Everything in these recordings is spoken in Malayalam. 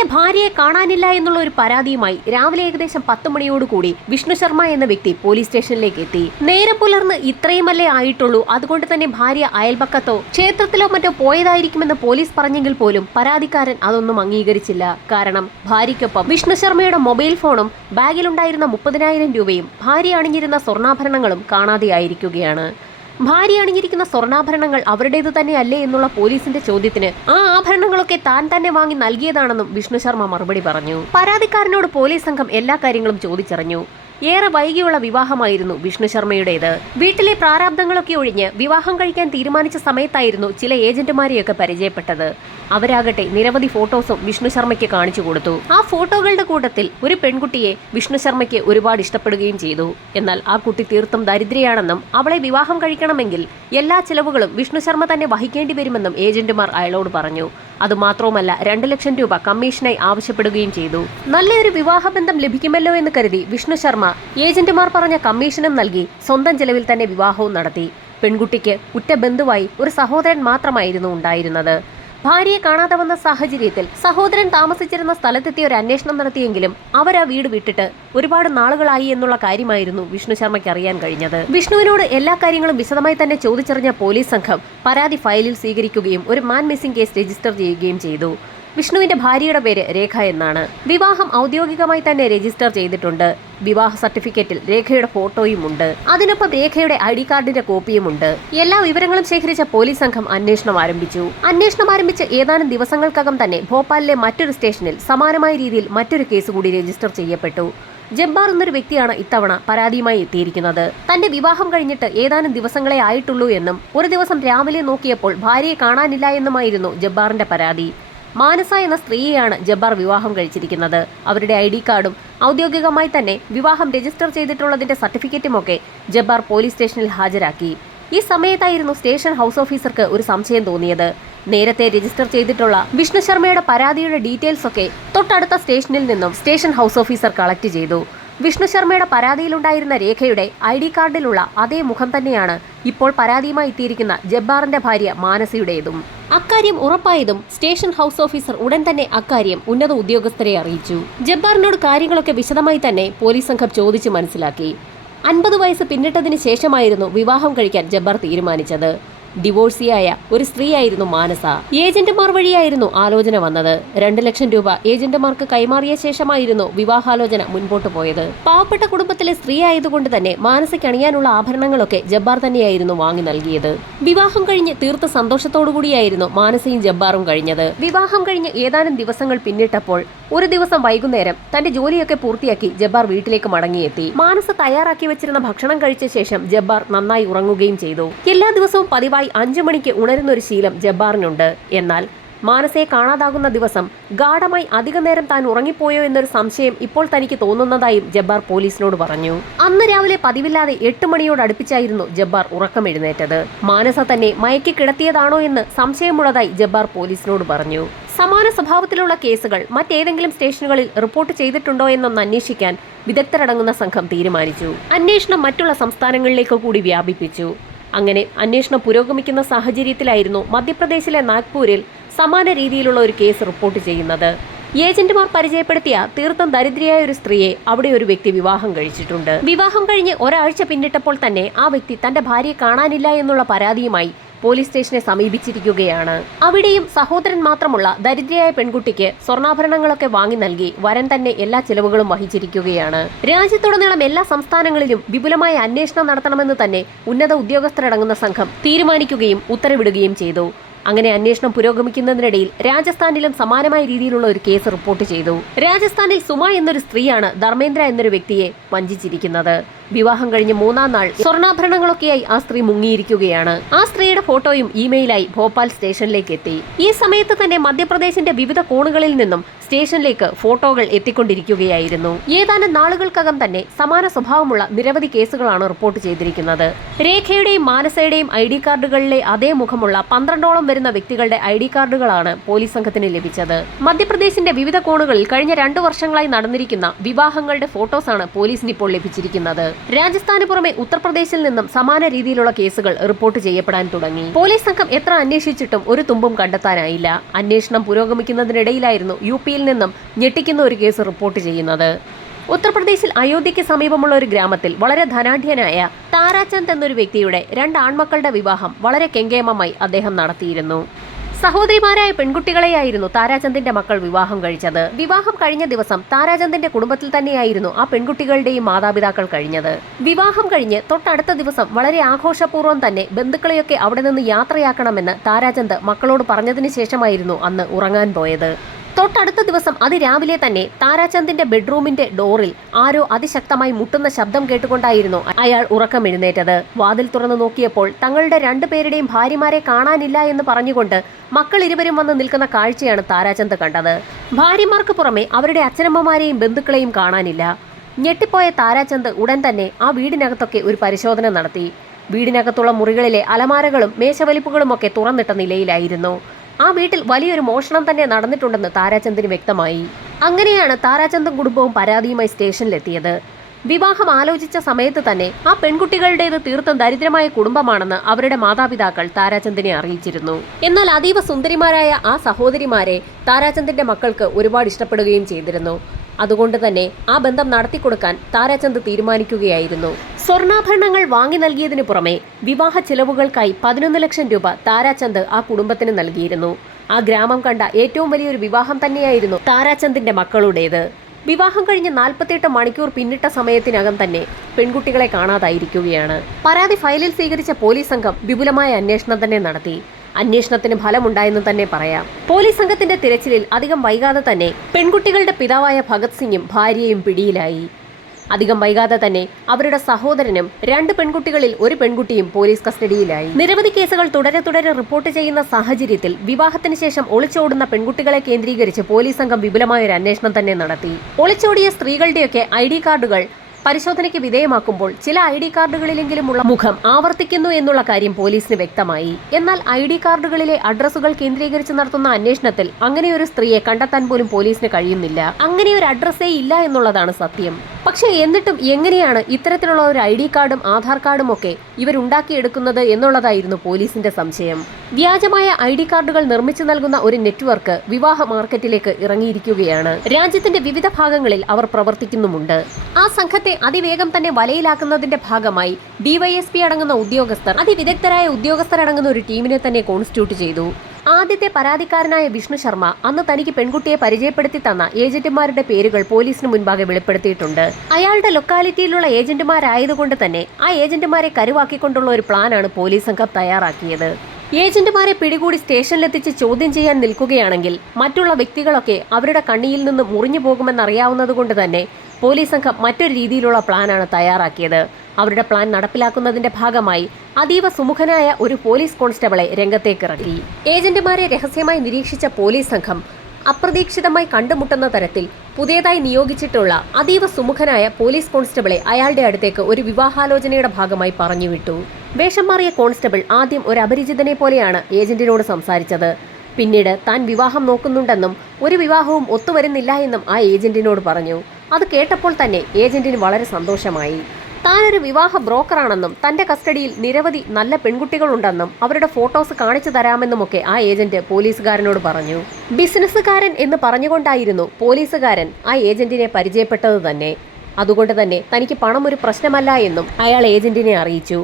തന്റെ ഭാര്യയെ കാണാനില്ല എന്നുള്ള ഒരു പരാതിയുമായി രാവിലെ ഏകദേശം 10 മണിയോടുകൂടി വിഷ്ണു ശർമ്മ എന്ന വ്യക്തി പോലീസ് സ്റ്റേഷനിലേക്ക് എത്തി. നേരെ പുലർന്ന് ഇത്രയുമല്ലേ ആയിട്ടുള്ളൂ, അതുകൊണ്ട് തന്നെ ഭാര്യ അയൽപക്കത്തോ ക്ഷേത്രത്തിലോ മറ്റോ പോയതായിരിക്കുമെന്ന് പോലീസ് പറഞ്ഞെങ്കിൽ പോലും പരാതിക്കാരൻ അതൊന്നും അംഗീകരിച്ചില്ല. കാരണം ഭാര്യയ്ക്കൊപ്പം വിഷ്ണു ശർമ്മയുടെ മൊബൈൽ ഫോണും ബാഗിലുണ്ടായിരുന്ന 30,000 രൂപയും ഭാര്യ അണിഞ്ഞിരുന്ന സ്വർണ്ണാഭരണങ്ങളും കാണാതെയായിരിക്കുകയാണ്. ഭാര്യ അണിഞ്ഞിരിക്കുന്ന സ്വർണ്ണാഭരണങ്ങൾ അവരുടേത് തന്നെയല്ലേ എന്നുള്ള പോലീസിന്റെ ചോദ്യത്തിന് ആ ആഭരണങ്ങളൊക്കെ താൻ തന്നെ വാങ്ങി നൽകിയതാണെന്നും വിഷ്ണു ശർമ്മ മറുപടി പറഞ്ഞു. പരാതിക്കാരനോട് പോലീസ് സംഘം എല്ലാ കാര്യങ്ങളും ചോദിച്ചറിഞ്ഞു. ഏറെ വൈകിയുള്ള വിവാഹമായിരുന്നു വിഷ്ണു ശർമ്മയുടേത്. വീട്ടിലെ പ്രാരാബ്ദങ്ങളൊക്കെ ഒഴിഞ്ഞ് വിവാഹം കഴിക്കാൻ തീരുമാനിച്ച സമയത്തായിരുന്നു ചില ഏജന്റുമാരെയൊക്കെ പരിചയപ്പെട്ടത്. അവരാകട്ടെ നിരവധി ഫോട്ടോസും വിഷ്ണു ശർമ്മയ്ക്ക് കാണിച്ചു കൊടുത്തു. ആ ഫോട്ടോകളുടെ കൂട്ടത്തിൽ ഒരു പെൺകുട്ടിയെ വിഷ്ണു ശർമ്മയ്ക്ക് ഒരുപാട് ഇഷ്ടപ്പെടുകയും ചെയ്തു. എന്നാൽ ആ കുട്ടി തീർത്തും ദരിദ്രയാണെന്നും അവളെ വിവാഹം കഴിക്കണമെങ്കിൽ എല്ലാ ചിലവുകളും വിഷ്ണു ശർമ്മ തന്നെ വഹിക്കേണ്ടി വരുമെന്നും ഏജന്റുമാർ അയാളോട് പറഞ്ഞു. അതുമാത്രവുമല്ല 2 ലക്ഷം രൂപ കമ്മീഷനായി ആവശ്യപ്പെടുകയും ചെയ്തു. നല്ലൊരു വിവാഹബന്ധം ലഭിക്കുമല്ലോ എന്ന് കരുതി വിഷ്ണു ശർമ്മ ഏജന്റുമാർ പറഞ്ഞ കമ്മീഷനും നൽകി സ്വന്തം ചെലവിൽ തന്നെ വിവാഹവും നടത്തി. പെൺകുട്ടിക്ക് ഉറ്റ ബന്ധുവായി ഒരു സഹോദരൻ മാത്രമായിരുന്നു ഉണ്ടായിരുന്നത്. ഭാര്യയെ കാണാതെ വന്ന സാഹചര്യത്തിൽ സഹോദരൻ താമസിച്ചിരുന്ന സ്ഥലത്തെത്തി ഒരു അന്വേഷണം നടത്തിയെങ്കിലും അവർ ആ വീട് വിട്ടിട്ട് ഒരുപാട് നാളുകളായി എന്നുള്ള കാര്യമായിരുന്നു വിഷ്ണു ശർമ്മയ്ക്ക് അറിയാൻ കഴിഞ്ഞത്. വിഷ്ണുവിനോട് എല്ലാ കാര്യങ്ങളും വിശദമായി തന്നെ ചോദിച്ചറിഞ്ഞ പോലീസ് സംഘം പരാതി ഫയലിൽ സ്വീകരിക്കുകയും ഒരു മാൻ മിസ്സിംഗ് കേസ് രജിസ്റ്റർ ചെയ്യുകയും ചെയ്തു. വിഷ്ണുവിന്റെ ഭാര്യയുടെ പേര് രേഖ എന്നാണ്. വിവാഹം ഔദ്യോഗികമായി തന്നെ രജിസ്റ്റർ ചെയ്തിട്ടുണ്ട്. വിവാഹ സർട്ടിഫിക്കറ്റിൽ രേഖയുടെ ഫോട്ടോയും ഉണ്ട്. അതിനൊപ്പം രേഖയുടെ ID കാർഡിന്റെ കോപ്പിയുമുണ്ട്. എല്ലാ വിവരങ്ങളും ശേഖരിച്ച പോലീസ് സംഘം അന്വേഷണം ആരംഭിച്ച് ഏതാനും ദിവസങ്ങൾക്കകം തന്നെ ഭോപ്പാലിലെ മറ്റൊരു സ്റ്റേഷനിൽ സമാനമായ രീതിയിൽ മറ്റൊരു കേസ് കൂടി രജിസ്റ്റർ ചെയ്യപ്പെട്ടു. ജബ്ബാർ എന്നൊരു വ്യക്തിയാണ് ഇത്തവണ പരാതിയുമായി എത്തിയിരിക്കുന്നത്. തന്റെ വിവാഹം കഴിഞ്ഞിട്ട് ഏതാനും ദിവസങ്ങളെ ആയിട്ടുള്ളൂ എന്നും ഒരു ദിവസം രാവിലെ നോക്കിയപ്പോൾ ഭാര്യയെ കാണാനില്ല എന്നുമായിരുന്നു ജബ്ബാറിന്റെ പരാതി. മാനസ എന്ന സ്ത്രീയെയാണ് ജബ്ബാർ വിവാഹം കഴിച്ചിരിക്കുന്നത്. അവരുടെ ID കാർഡും ഔദ്യോഗികമായി തന്നെ വിവാഹം രജിസ്റ്റർ ചെയ്തിട്ടുള്ളതിന്റെ സർട്ടിഫിക്കറ്റുമൊക്കെ ജബ്ബാർ പോലീസ് സ്റ്റേഷനിൽ ഹാജരാക്കി. ഈ സമയത്തായിരുന്നു സ്റ്റേഷൻ ഹൗസ് ഓഫീസർക്ക് ഒരു സംശയം തോന്നിയത്. നേരത്തെ രജിസ്റ്റർ ചെയ്തിട്ടുള്ള വിഷ്ണു ശർമ്മയുടെ പരാതിയുടെ ഡീറ്റെയിൽസ് ഒക്കെ തൊട്ടടുത്ത സ്റ്റേഷനിൽ നിന്നും സ്റ്റേഷൻ ഹൗസ് ഓഫീസർ കളക്ട് ചെയ്തു. വിഷ്ണു ശർമ്മയുടെ പരാതിയിലുണ്ടായിരുന്ന രേഖയുടെ ID കാർഡിലുള്ള അതേ മുഖം തന്നെയാണ് ഇപ്പോൾ പരാതിയുമായി എത്തിയിരിക്കുന്ന ജബ്ബാറിന്റെ ഭാര്യ മാനസയുടേതും. അക്കാര്യം ഉറപ്പായതും സ്റ്റേഷൻ ഹൗസ് ഓഫീസർ ഉടൻ തന്നെ അക്കാര്യം ഉന്നത ഉദ്യോഗസ്ഥരെ അറിയിച്ചു. ജബ്ബാറിനോട് കാര്യങ്ങളൊക്കെ വിശദമായി തന്നെ പോലീസ് സംഘം ചോദിച്ചു മനസ്സിലാക്കി. 50 വയസ്സ് പിന്നിട്ടതിന് ശേഷമായിരുന്നു വിവാഹം കഴിക്കാൻ ജബ്ബാർ തീരുമാനിച്ചത്. ഡിവോഴ്സിയായ ഒരു സ്ത്രീയായിരുന്നു മാനസ. ഏജന്റുമാർ വഴിയായിരുന്നു ആലോചന വന്നത്. 2 ലക്ഷം രൂപ ഏജന്റുമാർക്ക് കൈമാറിയ ശേഷമായിരുന്നു വിവാഹാലോചന മുൻപോട്ട് പോയത്. പാവപ്പെട്ട കുടുംബത്തിലെ സ്ത്രീ ആയതുകൊണ്ട് തന്നെ മാനസയ്ക്ക് അണിയാനുള്ള ആഭരണങ്ങളൊക്കെ ജബ്ബാർ തന്നെയായിരുന്നു വാങ്ങി നൽകിയത്. വിവാഹം കഴിഞ്ഞ് തീർത്ത സന്തോഷത്തോടുകൂടിയായിരുന്നു മാനസയും ജബ്ബാറും കഴിഞ്ഞത്. വിവാഹം കഴിഞ്ഞ് ഏതാനും ദിവസങ്ങൾ പിന്നിട്ടപ്പോൾ ഒരു ദിവസം വൈകുന്നേരം തന്റെ ജോലിയൊക്കെ പൂർത്തിയാക്കി ജബ്ബാർ വീട്ടിലേക്ക് മടങ്ങിയെത്തി. മാനസ തയ്യാറാക്കി വെച്ചിരുന്ന ഭക്ഷണം കഴിച്ച ശേഷം ജബ്ബാർ നന്നായി ഉറങ്ങുകയും ചെയ്തു. എല്ലാ ദിവസവും പതിവായി 5 മണിക്ക് ഉണരുന്ന ഒരു ശീലം ജബ്ബാറിനുണ്ട്. എന്നാൽ മാനസയെ കാണാതാകുന്ന ദിവസം ഗാഢമായി അധിക നേരം താൻ ഉറങ്ങിപ്പോയോ എന്നൊരു സംശയം ഇപ്പോൾ തനിക്ക് തോന്നുന്നതായും ജബ്ബാർ പോലീസിനോട് പറഞ്ഞു. അന്ന് രാവിലെ പതിവില്ലാതെ 8 മണിയോടടുപ്പിച്ചായിരുന്നു ജബ്ബാർ ഉറക്കമെഴുന്നേറ്റത്. മാനസ തന്നെ മയക്കി കിടത്തിയതാണോ എന്ന് സംശയമുള്ളതായി ജബ്ബാർ പോലീസിനോട് പറഞ്ഞു. സമാന സ്വഭാവത്തിലുള്ള കേസുകൾ മറ്റേതെങ്കിലും സ്റ്റേഷനുകളിൽ റിപ്പോർട്ട് ചെയ്തിട്ടുണ്ടോ എന്നൊന്ന് അന്വേഷിക്കാൻ വിദഗ്ധരടങ്ങുന്ന സംഘം തീരുമാനിച്ചു. അന്വേഷണം മറ്റുള്ള സംസ്ഥാനങ്ങളിലേക്ക് കൂടി വ്യാപിപ്പിച്ചു. അങ്ങനെ അന്വേഷണം പുരോഗമിക്കുന്ന സാഹചര്യത്തിലായിരുന്നു മധ്യപ്രദേശിലെ നാഗ്പൂരിൽ സമാന രീതിയിലുള്ള ഒരു കേസ് റിപ്പോർട്ട് ചെയ്യുന്നത്. ഏജന്റുമാർ പരിചയപ്പെടുത്തിയ തീർത്തും ദരിദ്രയായ ഒരു സ്ത്രീയെ അവിടെ ഒരു വ്യക്തി വിവാഹം കഴിച്ചിട്ടുണ്ട്. വിവാഹം കഴിഞ്ഞ് ഒരാഴ്ച പിന്നിട്ടപ്പോൾ തന്നെ ആ വ്യക്തി തന്റെ ഭാര്യയെ കാണാനില്ല എന്നുള്ള പരാതിയുമായി പോലീസ് സ്റ്റേഷനെ സമീപിച്ചിരിക്കുകയാണ്. അവിടെയും സഹോദരൻ മാത്രമുള്ള ദരിദ്രയായ പെൺകുട്ടിക്ക് സ്വർണ്ണാഭരണങ്ങളൊക്കെ വാങ്ങി നൽകി വരൻ തന്നെ എല്ലാ ചിലവുകളും വഹിച്ചിരിക്കുകയാണ്. രാജ്യത്തുടനീളം എല്ലാ സംസ്ഥാനങ്ങളിലും വിപുലമായ അന്വേഷണം നടത്തണമെന്ന് തന്നെ ഉന്നത ഉദ്യോഗസ്ഥരടങ്ങുന്ന സംഘം തീരുമാനിക്കുകയും ഉത്തരവിടുകയും ചെയ്തു. അങ്ങനെ അന്വേഷണം പുരോഗമിക്കുന്നതിനിടയിൽ രാജസ്ഥാനിലും സമാനമായ രീതിയിലുള്ള ഒരു കേസ് റിപ്പോർട്ട് ചെയ്തു. രാജസ്ഥാനിൽ സുമ എന്നൊരു സ്ത്രീയാണ് ധർമ്മേന്ദ്ര എന്നൊരു വ്യക്തിയെ വഞ്ചിച്ചിരിക്കുന്നത്. വിവാഹം കഴിഞ്ഞ് 3-ാം നാൾ സ്വർണ്ണാഭരണങ്ങളൊക്കെയായി ആ സ്ത്രീ മുങ്ങിയിരിക്കുകയാണ്. ആ സ്ത്രീയുടെ ഫോട്ടോയും ഇമെയിലായി ഭോപ്പാൽ സ്റ്റേഷനിലേക്ക് എത്തി. ഈ സമയത്ത് തന്നെ മധ്യപ്രദേശിന്റെ വിവിധ കോണുകളിൽ നിന്നും സ്റ്റേഷനിലേക്ക് ഫോട്ടോകൾ എത്തിക്കൊണ്ടിരിക്കുകയായിരുന്നു. ഏതാനും നാളുകൾക്കകം തന്നെ സമാന സ്വഭാവമുള്ള നിരവധി കേസുകളാണ് റിപ്പോർട്ട് ചെയ്തിരിക്കുന്നത്. രേഖയുടെയും മാനസയുടെയും ID കാർഡുകളിലെ അതേ മുഖമുള്ള 12ഓളം വരുന്ന വ്യക്തികളുടെ ID കാർഡുകളാണ് പോലീസ് സംഘത്തിന് ലഭിച്ചത്. മധ്യപ്രദേശിന്റെ വിവിധ കോണുകളിൽ കഴിഞ്ഞ 2 വർഷങ്ങളായി നടന്നിരിക്കുന്ന വിവാഹങ്ങളുടെ ഫോട്ടോസാണ് പോലീസിന് ഇപ്പോൾ ലഭിച്ചിരിക്കുന്നത്. രാജസ്ഥാന് പുറമെ ഉത്തർപ്രദേശിൽ നിന്നും സമാന രീതിയിലുള്ള കേസുകൾ റിപ്പോർട്ട് ചെയ്യപ്പെടാൻ തുടങ്ങി. പോലീസ് സംഘം എത്ര അന്വേഷിച്ചിട്ടും ഒരു തുമ്പും കണ്ടെത്താനായില്ല. അന്വേഷണം പുരോഗമിക്കുന്നതിനിടയിലായിരുന്നു യുപിയിൽ നിന്നും ഞെട്ടിക്കുന്ന ഒരു കേസ് റിപ്പോർട്ട് ചെയ്യുന്നത്. ഉത്തർപ്രദേശിൽ അയോധ്യയ്ക്ക് സമീപമുള്ള ഒരു ഗ്രാമത്തിൽ വളരെ ധനാഢ്യനായ താരാചന്ദ് എന്നൊരു വ്യക്തിയുടെ 2 ആൺമക്കളുടെ വിവാഹം വളരെ കെങ്കേമമായി അദ്ദേഹം നടത്തിയിരുന്നു. സഹോദരിമാരായ പെൺകുട്ടികളെയായിരുന്നു താരാചന്ദിന്റെ മക്കൾ വിവാഹം കഴിച്ചത്. വിവാഹം കഴിഞ്ഞ ദിവസം താരാചന്ദിന്റെ കുടുംബത്തിൽ തന്നെയായിരുന്നു ആ പെൺകുട്ടികളുടെയും മാതാപിതാക്കൾ കഴിഞ്ഞത്. വിവാഹം കഴിഞ്ഞ് തൊട്ടടുത്ത ദിവസം വളരെ ആഘോഷപൂർവ്വം തന്നെ ബന്ധുക്കളെയൊക്കെ അവിടെ നിന്ന് യാത്രയാക്കണമെന്ന് താരാചന്ദ് മക്കളോട് പറഞ്ഞതിന് ശേഷമായിരുന്നു അന്ന് ഉറങ്ങാൻ പോയത്. തൊട്ടടുത്ത ദിവസം അതിരാവിലെ തന്നെ താരാചന്ദിന്റെ ബെഡ്റൂമിന്റെ ഡോറിൽ ആരോ അതിശക്തമായി മുട്ടുന്ന ശബ്ദം കേട്ടുകൊണ്ടായിരുന്നു അയാൾ ഉറക്കമെഴുന്നേറ്റത്. വാതിൽ തുറന്നു നോക്കിയപ്പോൾ തങ്ങളുടെ 2 പേരുടെയും ഭാര്യമാരെ കാണാനില്ല എന്ന് പറഞ്ഞുകൊണ്ട് മക്കൾ ഇരുവരും വന്ന് നിൽക്കുന്ന കാഴ്ചയാണ് താരാചന്ദ് കണ്ടത്. ഭാര്യമാർക്ക് പുറമെ അവരുടെ അച്ഛനമ്മമാരെയും ബന്ധുക്കളെയും കാണാനില്ല. ഞെട്ടിപ്പോയ താരാചന്ദ് ഉടൻ തന്നെ ആ വീടിനകത്തൊക്കെ ഒരു പരിശോധന നടത്തി. വീടിനകത്തുള്ള മുറികളിലെ അലമാരകളും മേശവലിപ്പുകളുമൊക്കെ തുറന്നിട്ട നിലയിലായിരുന്നു. ആ വീട്ടിൽ വലിയൊരു മോഷണം തന്നെ നടന്നിട്ടുണ്ടെന്ന് താരാചന്ദിന് വ്യക്തമായി. അങ്ങനെയാണ് താരാചന്ദും കുടുംബവും പരാതിയുമായി സ്റ്റേഷനിലെത്തിയത്. വിവാഹം ആലോചിച്ച സമയത്ത് തന്നെ ആ പെൺകുട്ടികളുടേത് തീർത്തും ദരിദ്രമായ കുടുംബമാണെന്ന് അവരുടെ മാതാപിതാക്കൾ താരാചന്ദിനെ അറിയിച്ചിരുന്നു. എന്നാൽ അതീവ സുന്ദരിമാരായ ആ സഹോദരിമാരെ താരാചന്ദിന്റെ മക്കൾക്ക് ഒരുപാട് ഇഷ്ടപ്പെടുകയും ചെയ്തിരുന്നു. അതുകൊണ്ട് തന്നെ ആ ബന്ധം നടത്തിക്കൊടുക്കാൻ താരാചന്ദ് തീരുമാനിക്കുകയായിരുന്നു. സ്വർണ്ണാഭരണങ്ങൾ വാങ്ങി നൽകിയതിനു പുറമെ വിവാഹ ചിലവുകൾക്കായി 11 ലക്ഷം രൂപ താരാചന്ദ് ആ കുടുംബത്തിന് നൽകിയിരുന്നു. ആ ഗ്രാമം കണ്ട ഏറ്റവും വലിയൊരു വിവാഹം തന്നെയായിരുന്നു താരാചന്ദിന്റെ മക്കളുടേത്. വിവാഹം കഴിഞ്ഞ് 48 മണിക്കൂർ പിന്നിട്ട സമയത്തിനകം തന്നെ പെൺകുട്ടികളെ കാണാതായിരിക്കുകയാണ്. പരാതി ഫയലിൽ സ്വീകരിച്ച പോലീസ് സംഘം വിപുലമായ അന്വേഷണം തന്നെ നടത്തി. അന്വേഷണത്തിന് ഫലമുണ്ടായെന്ന് തന്നെ പറയാം. പോലീസ് സംഘത്തിന്റെ തിരച്ചിലിൽ അധികം വൈകാതെ തന്നെ പെൺകുട്ടികളുടെ പിതാവായ ഭഗത് സിംഗും ഭാര്യയും പിടിയിലായി. അധികം വൈകാതെ തന്നെ അവരുടെ സഹോദരനും 2 പെൺകുട്ടികളിൽ ഒരു പെൺകുട്ടിയും പോലീസ് കസ്റ്റഡിയിലായി. നിരവധി കേസുകൾ തുടരെ റിപ്പോർട്ട് ചെയ്യുന്ന സാഹചര്യത്തിൽ വിവാഹത്തിന് ശേഷം ഒളിച്ചോടുന്ന പെൺകുട്ടികളെ കേന്ദ്രീകരിച്ച് പോലീസ് സംഘം വിപുലമായ ഒരു അന്വേഷണം തന്നെ നടത്തി. ഒളിച്ചോടിയ സ്ത്രീകളുടെയൊക്കെ ID കാർഡുകൾ പരിശോധനയ്ക്ക് വിധേയമാക്കുമ്പോൾ ചില ID കാർഡുകളിലെങ്കിലുമുള്ള മുഖം ആവർത്തിക്കുന്നു എന്നുള്ള കാര്യം പോലീസിന് വ്യക്തമായി. എന്നാൽ ID കാർഡുകളിലെ അഡ്രസ്സുകൾ കേന്ദ്രീകരിച്ച് നടത്തുന്ന അന്വേഷണത്തിൽ അങ്ങനെയൊരു സ്ത്രീയെ കണ്ടെത്താൻ പോലും പോലീസിന് കഴിയുന്നില്ല. അങ്ങനെയൊരു അഡ്രസ്സേ ഇല്ല എന്നുള്ളതാണ് സത്യം. പക്ഷേ എന്നിട്ടും എങ്ങനെയാണ് ഇത്തരത്തിലുള്ള ഒരു ID കാർഡും ആധാർ കാർഡും ഒക്കെ ഇവരുണ്ടാക്കിയെടുക്കുന്നത് എന്നുള്ളതായിരുന്നു പോലീസിന്റെ സംശയം. വ്യാജമായ ID കാർഡുകൾ നിർമ്മിച്ചു നൽകുന്ന ഒരു നെറ്റ്വർക്ക് വിവാഹ മാർക്കറ്റിലേക്ക് ഇറങ്ങിയിരിക്കുകയാണ്. രാജ്യത്തിന്റെ വിവിധ ഭാഗങ്ങളിൽ അവർ പ്രവർത്തിക്കുന്നുമുണ്ട്. ആ സംഘത്തെ അതിവേഗം തന്നെ വലയിലാക്കുന്നതിന്റെ ഭാഗമായി DYSP അടങ്ങുന്ന ഉദ്യോഗസ്ഥർ, അതിവിദഗ്ധരായ ഉദ്യോഗസ്ഥരടങ്ങുന്ന ഒരു ടീമിനെ തന്നെ കോൺസ്റ്റിറ്റ്യൂട്ട് ചെയ്തു. ആദ്യത്തെ പരാതിക്കാരനായ വിഷ്ണു ശർമ്മ അന്ന് തനിക്ക് പെൺകുട്ടിയെ പരിചയപ്പെടുത്തി തന്ന ഏജന്റുമാരുടെ പേരുകൾ പോലീസിന് മുൻപാകെ വെളിപ്പെടുത്തിയിട്ടുണ്ട്. അയാളുടെ ലൊക്കാലിറ്റിയിലുള്ള ഏജന്റുമാരായതുകൊണ്ട് തന്നെ ആ ഏജന്റുമാരെ കരുവാക്കിക്കൊണ്ടുള്ള ഒരു പ്ലാനാണ് പോലീസ് സംഘം തയ്യാറാക്കിയത്. ഏജന്റുമാരെ പിടികൂടി സ്റ്റേഷനിലെത്തിച്ച് ചോദ്യം ചെയ്യാൻ നിൽക്കുകയാണെങ്കിൽ മറ്റുള്ള വ്യക്തികളൊക്കെ അവരുടെ കണ്ണിയിൽ നിന്ന് മുറിഞ്ഞു പോകുമെന്നറിയാവുന്നതുകൊണ്ട് തന്നെ പോലീസ് സംഘം മറ്റൊരു രീതിയിലുള്ള പ്ലാനാണ് തയ്യാറാക്കിയത്. അവരുടെ പ്ലാൻ നടപ്പിലാക്കുന്നതിന്റെ ഭാഗമായി അതീവ സുമുഖനായ ഒരു പോലീസ് കോൺസ്റ്റബിളെ രംഗത്തേക്കിറക്കി. ഏജന്റുമാരെ രഹസ്യമായി നിരീക്ഷിച്ച പോലീസ് സംഘം അപ്രതീക്ഷിതമായി കണ്ടുമുട്ടുന്ന തരത്തിൽ പുതിയതായി നിയോഗിച്ചിട്ടുള്ള അതീവ സുമുഖനായ പോലീസ് കോൺസ്റ്റബിളെ അയാളുടെ അടുത്തേക്ക് ഒരു വിവാഹാലോചനയുടെ ഭാഗമായി പറഞ്ഞുവിട്ടു. വേഷം മാറിയ കോൺസ്റ്റബിൾ ആദ്യം ഒരു അപരിചിതനെ പോലെയാണ് ഏജന്റിനോട് സംസാരിച്ചത്. പിന്നീട് താൻ വിവാഹം നോക്കുന്നുണ്ടെന്നും ഒരു വിവാഹവും ഒത്തുവരുന്നില്ല എന്നും ആ ഏജന്റിനോട് പറഞ്ഞു. അത് കേട്ടപ്പോൾ തന്നെ ഏജന്റിന് വളരെ സന്തോഷമായി. താനൊരു വിവാഹ ബ്രോക്കറാണെന്നും തന്റെ കസ്റ്റഡിയിൽ നിരവധി നല്ല പെൺകുട്ടികളുണ്ടെന്നും അവരുടെ ഫോട്ടോസ് കാണിച്ചു തരാമെന്നുമൊക്കെ ആ ഏജന്റ് പോലീസുകാരനോട് പറഞ്ഞു. ബിസിനസ്സുകാരൻ എന്ന് പറഞ്ഞുകൊണ്ടായിരുന്നു പോലീസുകാരൻ ആ ഏജന്റിനെ പരിചയപ്പെട്ടത് തന്നെ. അതുകൊണ്ട് തന്നെ തനിക്ക് പണം ഒരു പ്രശ്നമല്ല എന്നും അയാൾ ഏജന്റിനെ അറിയിച്ചു.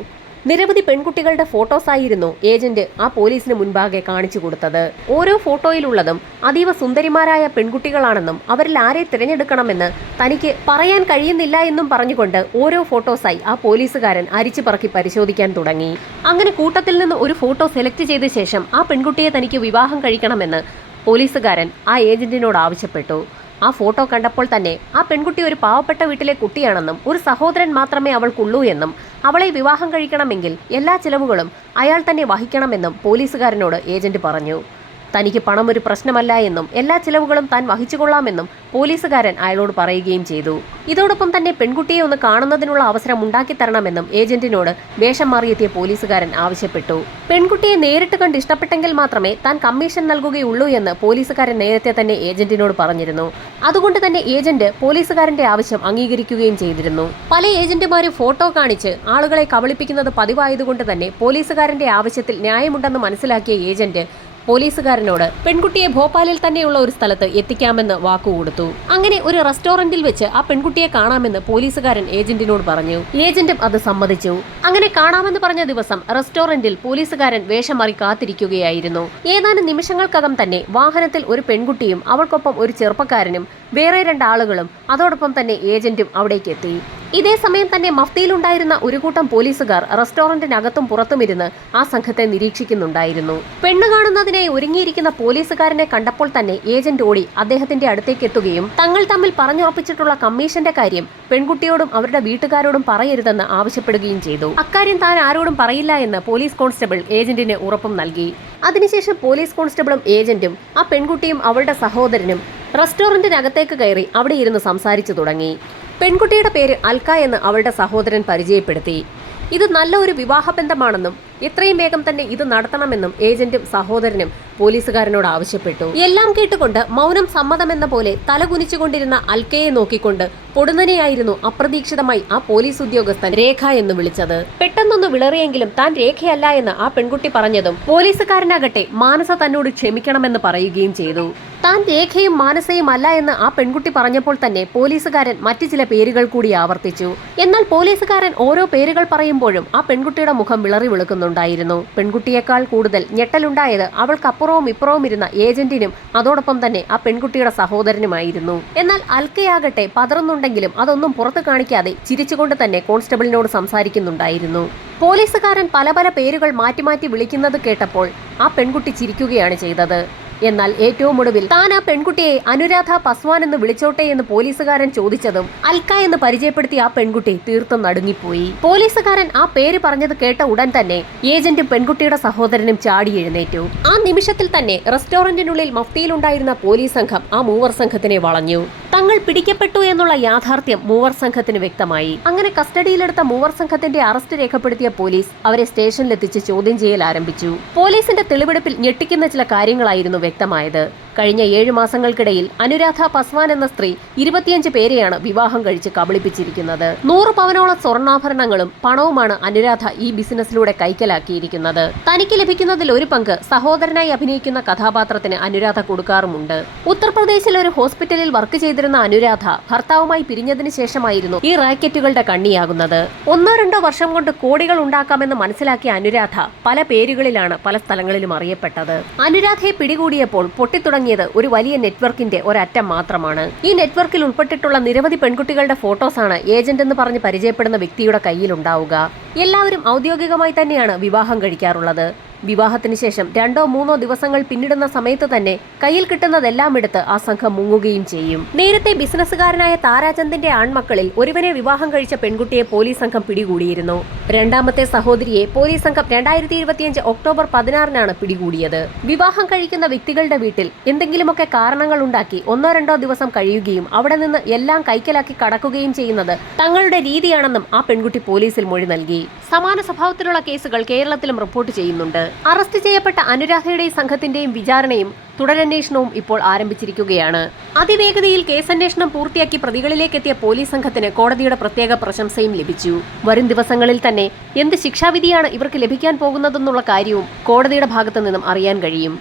നിരവധി പെൺകുട്ടികളുടെ ഫോട്ടോസായിരുന്നു ഏജന്റ് ആ പോലീസിന് മുൻപാകെ കാണിച്ചു കൊടുത്തത്. ഓരോ ഫോട്ടോയിലുള്ളതും അതീവ സുന്ദരിമാരായ പെൺകുട്ടികളാണെന്നും അവരിൽ ആരെ തിരഞ്ഞെടുക്കണമെന്ന് തനിക്ക് പറയാൻ കഴിയുന്നില്ല എന്നും പറഞ്ഞുകൊണ്ട് ഓരോ ഫോട്ടോസായി ആ പോലീസുകാരൻ അരിച്ചു പറക്കി പരിശോധിക്കാൻ തുടങ്ങി. അങ്ങനെ കൂട്ടത്തിൽ നിന്ന് ഒരു ഫോട്ടോ സെലക്ട് ചെയ്ത ശേഷം ആ പെൺകുട്ടിയെ തനിക്ക് വിവാഹം കഴിക്കണമെന്ന് പോലീസുകാരൻ ആ ഏജന്റിനോട് ആവശ്യപ്പെട്ടു. ആ ഫോട്ടോ കണ്ടപ്പോൾ തന്നെ ആ പെൺകുട്ടി ഒരു പാവപ്പെട്ട വീട്ടിലെ കുട്ടിയാണെന്നും ഒരു സഹോദരൻ മാത്രമേ അവൾക്കുള്ളൂ എന്നും അവളെ വിവാഹം കഴിക്കണമെങ്കിൽ എല്ലാ ചിലവുകളും അയാൾ തന്നെ വഹിക്കണമെന്നും പോലീസുകാരനോട് ഏജന്റ് പറഞ്ഞു. തനിക്ക് പണം ഒരു പ്രശ്നമല്ല എന്നും എല്ലാ ചിലവുകളും താൻ വഹിച്ചുകൊള്ളാമെന്നും പോലീസുകാരൻ അയാളോട് പറയുകയും ചെയ്തു. ഇതോടൊപ്പം തന്നെ പെൺകുട്ടിയെ ഒന്ന് കാണുന്നതിനുള്ള അവസരം ഉണ്ടാക്കിത്തരണമെന്നും ഏജന്റിനോട് വേഷം മാറിയെത്തിയ പോലീസുകാരൻ ആവശ്യപ്പെട്ടു. പെൺകുട്ടിയെ നേരിട്ട് കണ്ട് ഇഷ്ടപ്പെട്ടെങ്കിൽ മാത്രമേ താൻ കമ്മീഷൻ നൽകുകയുള്ളൂ എന്ന് പോലീസുകാരൻ നേരത്തെ തന്നെ ഏജന്റിനോട് പറഞ്ഞിരുന്നു. അതുകൊണ്ട് തന്നെ ഏജന്റ് പോലീസുകാരന്റെ ആവശ്യം അംഗീകരിക്കുകയും ചെയ്തിരുന്നു. പല ഏജന്റുമാരും ഫോട്ടോ കാണിച്ച് ആളുകളെ കബളിപ്പിക്കുന്നത് പതിവായതുകൊണ്ട് തന്നെ പോലീസുകാരന്റെ ആവശ്യത്തിൽ ന്യായമുണ്ടെന്ന് മനസ്സിലാക്കിയ ഏജന്റ് പോലീസുകാരനോട് പെൺകുട്ടിയെ ഭോപ്പാലിൽ തന്നെയുള്ള ഒരു സ്ഥലത്ത് എത്തിക്കാമെന്ന് വാക്കുകൊടുത്തു. അങ്ങനെ ഒരു റെസ്റ്റോറന്റിൽ വെച്ച് ആ പെൺകുട്ടിയെ കാണാമെന്ന് പോലീസുകാരൻ ഏജന്റിനോട് പറഞ്ഞു. ഏജന്റും അത് സമ്മതിച്ചു. അങ്ങനെ കാണാമെന്ന് പറഞ്ഞ ദിവസം റെസ്റ്റോറന്റിൽ പോലീസുകാരൻ വേഷം മാറി കാത്തിരിക്കുകയായിരുന്നു. ഏതാനും നിമിഷങ്ങൾക്കകം തന്നെ വാഹനത്തിൽ ഒരു പെൺകുട്ടിയും അവൾക്കൊപ്പം ഒരു ചെറുപ്പക്കാരനും വേറെ 2 ആളുകളും അതോടൊപ്പം തന്നെ ഏജന്റും അവിടേക്ക് എത്തി. ഇതേ സമയം തന്നെ മഫ്തിയിലുണ്ടായിരുന്ന ഒരു കൂട്ടം പോലീസുകാർ റെസ്റ്റോറന്റിനകത്തും പുറത്തുമിരുന്ന് ആ സംഘത്തെ നിരീക്ഷിക്കുന്നുണ്ടായിരുന്നു. പെണ്ണ് കാണുന്നതിനായി ഒരുങ്ങിയിരിക്കുന്ന പോലീസുകാരനെ കണ്ടപ്പോൾ തന്നെ ഏജന്റ് ഓടി അദ്ദേഹത്തിന്റെ അടുത്തേക്ക് എത്തുകയും തങ്ങൾ തമ്മിൽ പറഞ്ഞുറപ്പിച്ചിട്ടുള്ള കമ്മീഷന്റെ കാര്യം പെൺകുട്ടിയോടും അവരുടെ വീട്ടുകാരോടും പറയരുതെന്ന് ആവശ്യപ്പെടുകയും ചെയ്തു. അക്കാര്യം താൻ ആരോടും പറയില്ല എന്ന് പോലീസ് കോൺസ്റ്റബിൾ ഏജന്റിന് ഉറപ്പും നൽകി. അതിനുശേഷം പോലീസ് കോൺസ്റ്റബിളും ഏജന്റും ആ പെൺകുട്ടിയും അവളുടെ സഹോദരനും റെസ്റ്റോറന്റിനകത്തേക്ക് കയറി അവിടെ ഇരുന്ന് സംസാരിച്ചു തുടങ്ങി. പെൺകുട്ടിയുടെ പേര് അൽക്ക എന്ന് അവളുടെ സഹോദരൻ പരിചയപ്പെടുത്തി. ഇത് നല്ല ഒരു വിവാഹബന്ധമാണെന്നും എത്രയും വേഗം തന്നെ ഇത് നടത്തണമെന്നും ഏജന്റും സഹോദരനും പോലീസുകാരനോട് ആവശ്യപ്പെട്ടു. എല്ലാം കേട്ടുകൊണ്ട് മൗനം സമ്മതമെന്ന പോലെ തലകുനിച്ചുകൊണ്ടിരുന്ന അൽക്കയെ നോക്കിക്കൊണ്ട് പൊടുന്നനെയായിരുന്നു അപ്രതീക്ഷിതമായി ആ പോലീസ് ഉദ്യോഗസ്ഥൻ രേഖ എന്ന് വിളിച്ചത്. പെട്ടെന്നൊന്ന് വിളറിയെങ്കിലും താൻ രേഖയല്ല എന്ന് ആ പെൺകുട്ടി പറഞ്ഞതും പോലീസുകാരനാകട്ടെ മാനസ തന്നോട് ക്ഷമിക്കണമെന്ന് പറയുകയും ചെയ്തു. താൻ രേഖയും മാനസയും അല്ല എന്ന് ആ പെൺകുട്ടി പറഞ്ഞപ്പോൾ തന്നെ പോലീസുകാരൻ മറ്റു ചില പേരുകൾ കൂടി ആവർത്തിച്ചു. എന്നാൽ പോലീസുകാരൻ ഓരോ പേരുകൾ പറയുമ്പോഴും ആ പെൺകുട്ടിയുടെ മുഖം വിളറി വെളുക്കുന്നുണ്ടായിരുന്നു. പെൺകുട്ടിയേക്കാൾ കൂടുതൽ ഞെട്ടലുണ്ടായത് അവൾക്കപ്പുറവും ഇപ്പുറവും ഇരുന്ന ഏജന്റിനും അതോടൊപ്പം തന്നെ ആ പെൺകുട്ടിയുടെ സഹോദരനുമായിരുന്നു. എന്നാൽ അൽക്കയാകട്ടെ പതറുന്നുണ്ടെങ്കിലും അതൊന്നും പുറത്തു കാണിക്കാതെ ചിരിച്ചുകൊണ്ട് തന്നെ കോൺസ്റ്റബിളിനോട് സംസാരിക്കുന്നുണ്ടായിരുന്നു. പോലീസുകാരൻ പല പല പേരുകൾ മാറ്റി മാറ്റി വിളിക്കുന്നത് കേട്ടപ്പോൾ ആ പെൺകുട്ടി ചിരിക്കുകയാണ് ചെയ്തത്. എന്നാൽ ഏറ്റവും ഒടുവിൽ താൻ ആ പെൺകുട്ടിയെ അനുരാധ പസ്വാൻ എന്ന് വിളിച്ചോട്ടെ എന്ന് പോലീസുകാരൻ ചോദിച്ചതും അൽക്ക എന്ന് പരിചയപ്പെടുത്തി ആ പെൺകുട്ടി തീർത്തും നടുങ്ങിപ്പോയി. പോലീസുകാരൻ ആ പേര് പറഞ്ഞത് കേട്ട ഉടൻ തന്നെ ഏജന്റും പെൺകുട്ടിയുടെ സഹോദരനും ചാടി എഴുന്നേറ്റു. ആ നിമിഷത്തിൽ തന്നെ റെസ്റ്റോറന്റിനുള്ളിൽ മഫ്തിയിലുണ്ടായിരുന്ന പോലീസ് സംഘം ആ മൂവർ സംഘത്തിനെ വളഞ്ഞു. തങ്ങൾ പിടിക്കപ്പെട്ടു എന്നുള്ള യാഥാർത്ഥ്യം മൂവർ സംഘത്തിന് വ്യക്തമായി. അങ്ങനെ കസ്റ്റഡിയിലെടുത്ത മൂവർ സംഘത്തിന്റെ അറസ്റ്റ് രേഖപ്പെടുത്തിയ പോലീസ് അവരെ സ്റ്റേഷനിലെത്തിച്ച് ചോദ്യം ചെയ്യൽ ആരംഭിച്ചു. പോലീസിന്റെ തെളിവെടുപ്പിൽ ഞെട്ടിക്കുന്ന ചില കാര്യങ്ങളായിരുന്നു വ്യക്തമായത്. കഴിഞ്ഞ 7 മാസങ്ങൾക്കിടയിൽ അനുരാധ പസ്വാൻ എന്ന സ്ത്രീ 25 പേരെയാണ് വിവാഹം കഴിച്ച് കബളിപ്പിച്ചിരിക്കുന്നത്. 100 പവനോളം സ്വർണ്ണാഭരണങ്ങളും പണവുമാണ് അനുരാധ ഈ ബിസിനസ്സിലൂടെ കൈക്കലാക്കിയിരിക്കുന്നത്. തനിക്ക് ലഭിക്കുന്നതിൽ ഒരു പങ്ക് സഹോദരനായി അഭിനയിക്കുന്ന കഥാപാത്രത്തിന് അനുരാധ കൊടുക്കാറുമുണ്ട്. ഉത്തർപ്രദേശിൽ ഒരു ഹോസ്പിറ്റലിൽ വർക്ക് ചെയ്തിരുന്ന അനുരാധ ഭർത്താവുമായി പിരിഞ്ഞതിന് ശേഷമായിരുന്നു ഈ റാക്കറ്റുകളുടെ കണ്ണിയാകുന്നത്. 1-2 വർഷം കൊണ്ട് കോടികൾ ഉണ്ടാക്കാമെന്ന് മനസ്സിലാക്കിയ അനുരാധ പല പേരുകളിലാണ് പല സ്ഥലങ്ങളിലും അറിയപ്പെട്ടത്. അനുരാധയെ പിടികൂടിയപ്പോൾ പൊട്ടിത്തുടങ്ങി ഒരു വലിയ നെറ്റ്വർക്കിന്റെ ഒരറ്റം മാത്രമാണ്. ഈ നെറ്റ്വർക്കിൽ ഉൾപ്പെട്ടിട്ടുള്ള നിരവധി പെൺകുട്ടികളുടെ ഫോട്ടോസാണ് ഏജന്റ് എന്ന് പറഞ്ഞ് പരിചയപ്പെടുന്ന വ്യക്തിയുടെ കയ്യിലുണ്ടാവുക. എല്ലാവരും ഔദ്യോഗികമായി തന്നെയാണ് വിവാഹം കഴിക്കാറുള്ളത്. വിവാഹത്തിന് ശേഷം 2-3 ദിവസങ്ങൾ പിന്നിടുന്ന സമയത്ത് തന്നെ കയ്യിൽ കിട്ടുന്നതെല്ലാം എടുത്ത് ആ സംഘം മുങ്ങുകയും ചെയ്യും. നേരത്തെ ബിസിനസ്സുകാരനായ താരാചന്ദിന്റെ ആൺമക്കളിൽ ഒരുവനെ വിവാഹം കഴിച്ച പെൺകുട്ടിയെ പോലീസ് സംഘം പിടികൂടിയിരുന്നു. രണ്ടാമത്തെ സഹോദരിയെ പോലീസ് സംഘം 2025 ഒക്ടോബർ 16-നാണ് പിടികൂടിയത്. വിവാഹം കഴിക്കുന്ന വ്യക്തികളുടെ വീട്ടിൽ എന്തെങ്കിലുമൊക്കെ കാരണങ്ങൾ ഉണ്ടാക്കി 1-2 ദിവസം കഴിയുകയും അവിടെ നിന്ന് എല്ലാം കൈക്കലാക്കി കടക്കുകയും ചെയ്യുന്നത് തങ്ങളുടെ രീതിയാണെന്നും ആ പെൺകുട്ടി പോലീസിൽ മൊഴി നൽകി. സമാന സ്വഭാവത്തിലുള്ള കേസുകൾ കേരളത്തിലും റിപ്പോർട്ട് ചെയ്യുന്നുണ്ട്. അറസ്റ്റ് ചെയ്യപ്പെട്ട അനുരാധയുടെയും സംഘത്തിന്റെയും വിചാരണയും തുടരന്വേഷണവും ഇപ്പോൾ ആരംഭിച്ചിരിക്കുകയാണ്. അതിവേഗതയിൽ കേസന്വേഷണം പൂർത്തിയാക്കി പ്രതികളിലേക്കെത്തിയ പോലീസ് സംഘത്തിന് കോടതിയുടെ പ്രത്യേക പ്രശംസയും ലഭിച്ചു. വരും ദിവസങ്ങളിൽ തന്നെ എന്ത് ശിക്ഷാവിധിയാണ് ഇവർക്ക് ലഭിക്കാൻ പോകുന്നതെന്നുള്ള കാര്യവും കോടതിയുടെ ഭാഗത്തു നിന്നും അറിയാൻ കഴിയും.